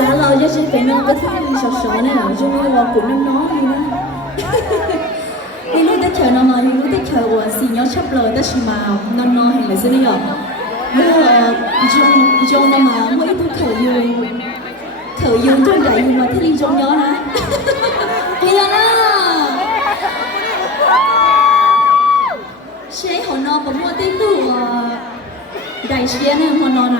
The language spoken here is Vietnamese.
Xã lo cho chị phải nói cái thứ sợ này ở trong cái của nó đi nữa. Thì lúc tới chờ nó mà lúc tới chờ của xì nhớ chấp lời tới xì mà nó hay là gì đó. Bây giờ trong nó mà mấy tôi khởi dương trong đại nhưng mà thế đi trong nhớ nè. Bây giờ đó. Sẽ họ nó bằng mua tiếng của đại xe này họ nó nè.